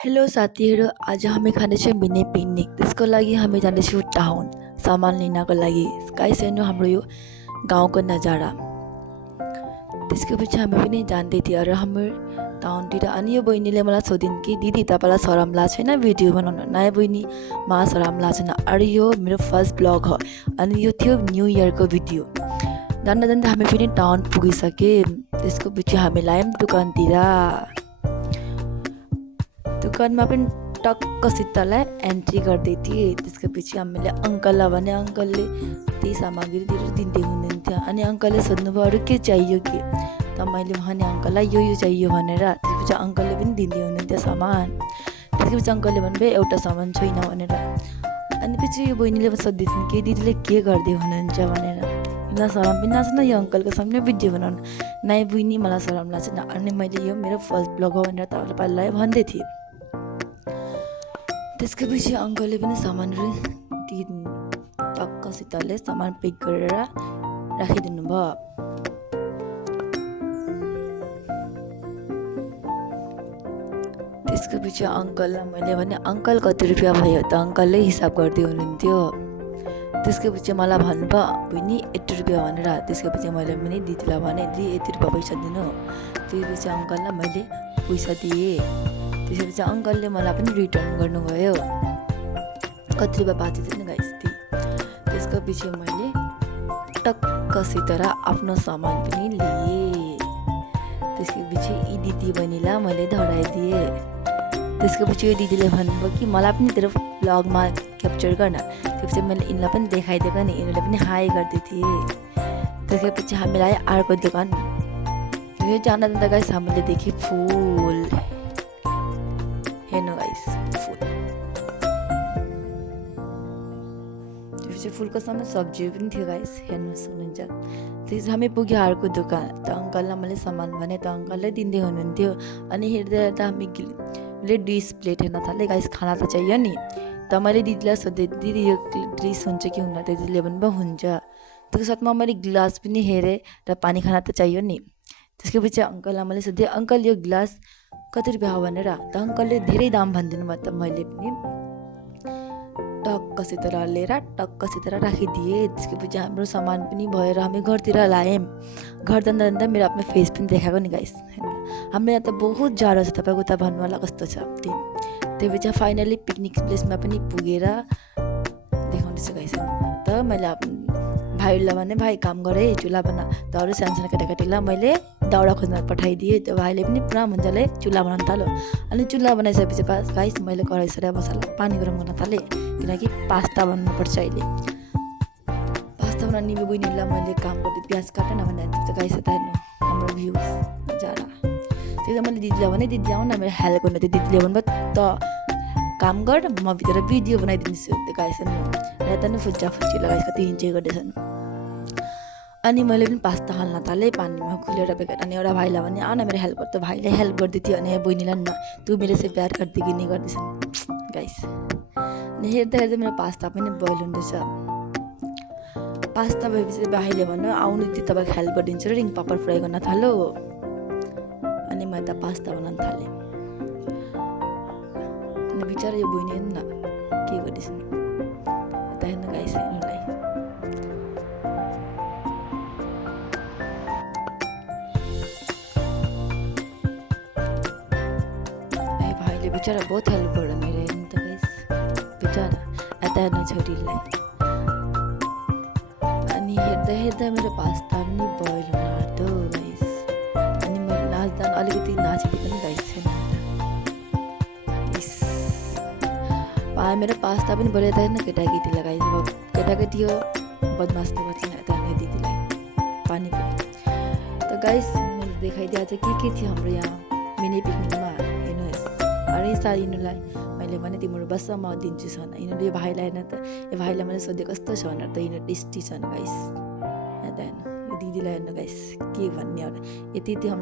Hello साथीहरू, आज हामी खाँदैछौँ मिनी पिकनिक। त्यसको लागि हामी जाँदैछौँ टाउन सामान लिनको लागि। गाइस हेर्नु हाम्रो यो गाउँको नजारा। त्यसको पछि हामी पनि जाँदै थियो र हाम्रो टाउनतिर। अनि यो बहिनीले मलाई सोधिन् कि दिदी तपाईँलाई शरम लाग्छ छैन भिडियो बनाउनु? नयाँ बहिनी मलाई शरम लाग्छ छैन। अरे यो मेरो फर्स्ट ब्लग हो अनि यो थियो न्यू इयरको भिडियो। जाँदा जाँदा हामी पनि टाउन पुगिसक्यौँ। त्यसको पछि हामी लाग्यौँ दोकानतिर। दुकानमा पनि टक्क सित्तलाई एन्ट्री गर्दै थिएँ। त्यसको पछि हामीले अङ्कललाई भने अङ्कलले त्यही सामग्रीतिर दिँदै हुनुहुन्थ्यो। अनि अङ्कलले सोध्नुभयो अरू के चाहियो कि? त मैले भने अङ्कललाई यो चाहियो भनेर। त्यसपछि अङ्कलले पनि दिँदै हुनुहुन्थ्यो सामान। त्यसपछि अङ्कलले भन्नुभयो एउटा सामान छैन भनेर। अनि पछि यो बहिनीले सोध्दै थिइन् कि दिदीले के गर्दै हुनुहुन्छ भनेर। ल शरम पनि लाग्छ न यो अङ्कलको सामने भिडियो बनाउनु? नयाँ बहिनी मलाई शरम लाग्छ न। अनि मैले यो मेरो फर्स्ट ब्लग हो भनेर तपाईँलाई पहिला भन्दै थिएँ। त्यसको पछि अङ्कलले पनि सामानहरू टक्कसितले सामान पेक गरेर राखिदिनु भयो। त्यसको पछि अङ्कललाई मैले भने अङ्कल कति रुपियाँ भयो? त अङ्कलले हिसाब गर्दै हुनुहुन्थ्यो। त्यसको पछि मलाई भन्नुभयो बहिनी 80 रुपियाँ भनेर। त्यसको पछि मैले पनि दिदीलाई भने दिदी 80 रुपियाँ पैसा दिनु। त्यसपछि अङ्कललाई मैले पैसा दिएँ। त्यसपछि अङ्कलले मलाई पनि रिटर्न गर्नुभयो। कति रुपियाँ बाँचे थिएन गाइस त्यही। त्यसको पछि मैले टक्कसित आफ्नो सामान पनि लिएँ। त्यसको पछि यी दिदी बहिनीलाई मैले धराइदिएँ। त्यसको पछि यो दिदीले भन्नुभयो कि मलाई पनि तेरो ब्लगमा क्याप्चर गर्न। त्यसपछि मैले यिनलाई पनि देखाइदिएको नि, यिनीहरूले पनि हाई गर्दै थिए। त्यसको पछि हामीलाई अर्को दोकान जाँदा जाँदा गाइस हामीले देखेँ फुल। हेर्नु गाइस फुल। त्यसपछि फुलको सामने सब्जीहरू पनि थियो गाइस, हेर्नु सक्नुहुन्छ। त्यसपछि हामी पुग्यो अर्को दोकान। त अङ्कललाई मैले सामान भने त अङ्कलले दिँदै हुनुहुन्थ्यो। अनि हेर्दै हेर्दा हामीले डिस प्लेट हेर्न थालेँ। गाइस खाना त चाहियो नि। त मैले दिदीलाई सोधेँ दिदी यो डिस हुन्छ कि हुन्न? त दिदीले भन्नुभयो हुन्छ। त्यसको साथमा मैले गिलास पनि हेरेँ र पानी खाना त चाहियो नि। त्यसको पछि अङ्कललाई मैले सोधेँ अङ्कल यो गिलास कति रुपियाँ हो भनेर। त अङ्कलले धेरै दाम भनिदिनु भयो। त मैले पनि टक्कसित लिएर टक्कसित राखिदिएँ। त्यसको पछि हाम्रो सामान पनि भएर हामी घरतिर लाग्यौँ। घर जाँदा जाँदा मेरो आफ्नो फेस पनि देखाएको नि गाइस। हाम्रो यहाँ त बहुत जाडो छ, तपाईँको त भन्नु होला कस्तो छ। त्यो पछि फाइनली पिकनिक प्लेसमा पनि पुगेर देखाउँदैछु गाइस। त मैले भाइलाई भने भाइ काम गरेँ चुल्हा बना। त अरू सानो केटाकेटीलाई मैले दाउरा खोज्न पठाइदिएँ। त्यो भाइले पनि पुरा मजाले चुल्हा बनाउन थाल्यो। अनि चुल्हा बनाइसकेपछि गाइस मैले कराही सराही बसालेर पानी गरम गर्न थालेँ, किनकि पास्ता बनाउनुपर्छ अहिले। पास्ता बनाउन निबु बहिनीलाई मैले काम गर्दै प्याज काटेन भने गाइस त हेर्नु हाम्रो भ्युज नजारा। त्यही त मैले दिदीलाई भने दिदी आउन मेरो हेल्प गर्नु। त्यो दिदीले भन्नुभयो त काम गर म भित्र भिडियो बनाइदिन्छु। त्यो गाइस हेर्नु यता नि फुच्चा फुच्ची लगाइस कति इन्जोय गर्दैछन्। अनि मैले पनि पास्ता हाल्न थालेँ पानीमा खुलेर बेकार। अनि एउटा भाइलाई भने आउन मेरो हेल्प गर्छ। भाइले हेल्प गर्दै थियो। अनि बहिनीलाई न तू मेरो से प्यार गर्दै कि नि गर्दैछन् गाइस। अनि हेर्दा हेर्दा मेरो पास्ता पनि बोइल हुँदैछ। पास्ता भएपछि भाइले भन्यो आउनु त्यो तपाईँको हेल्प गरिदिन्छु र रिङ पापड फ्राई गर्न थाल्यो। अनि म यता पास्ता बनाउन थालेँ। अनि बिचरा यो बहिनी हेर्नु न के गर्दैछन् यता हेर्नु गाइस। हेर्नुलाई भाइले बिचरा बहुत हेल्प गर्यो मेरो। हेर्नु त गाइस बिचरा यता हेर्नु छोरीलाई। अनि हेर्दा हेर्दा मेरो पास्ता पनि बोइल हुन आँट्यो गाइस। अनि मैले नाच्दा अलिकति नाचिदिएको नि गाइस छैन। मेरो पास्ता पनि बोलेर हेर्नु केटाकेटीलाई गाइस। अब केटाकेटी हो बदमास त गर्दैन। यता हेर्नु दिदीलाई पानी पनि। त गाइस मैले देखाइदिएको चाहिँ के थियो हाम्रो यहाँ मिनी पिकनिकमा हेर्नुहोस्। अरे सारी यिनीहरूलाई मैले भने तिम्रो बस्छ म दिन्छु छ न। यिनीहरूले यो भाइलाई हेर्न त यो भाइलाई मैले सोधेँ कस्तो छ भनेर। त यिनीहरू टेस्टी छन् गाइस। यता हेर्नु यो दिदीलाई हेर्नु गाइस के भन्ने एउटा यति थियो हाम्रो।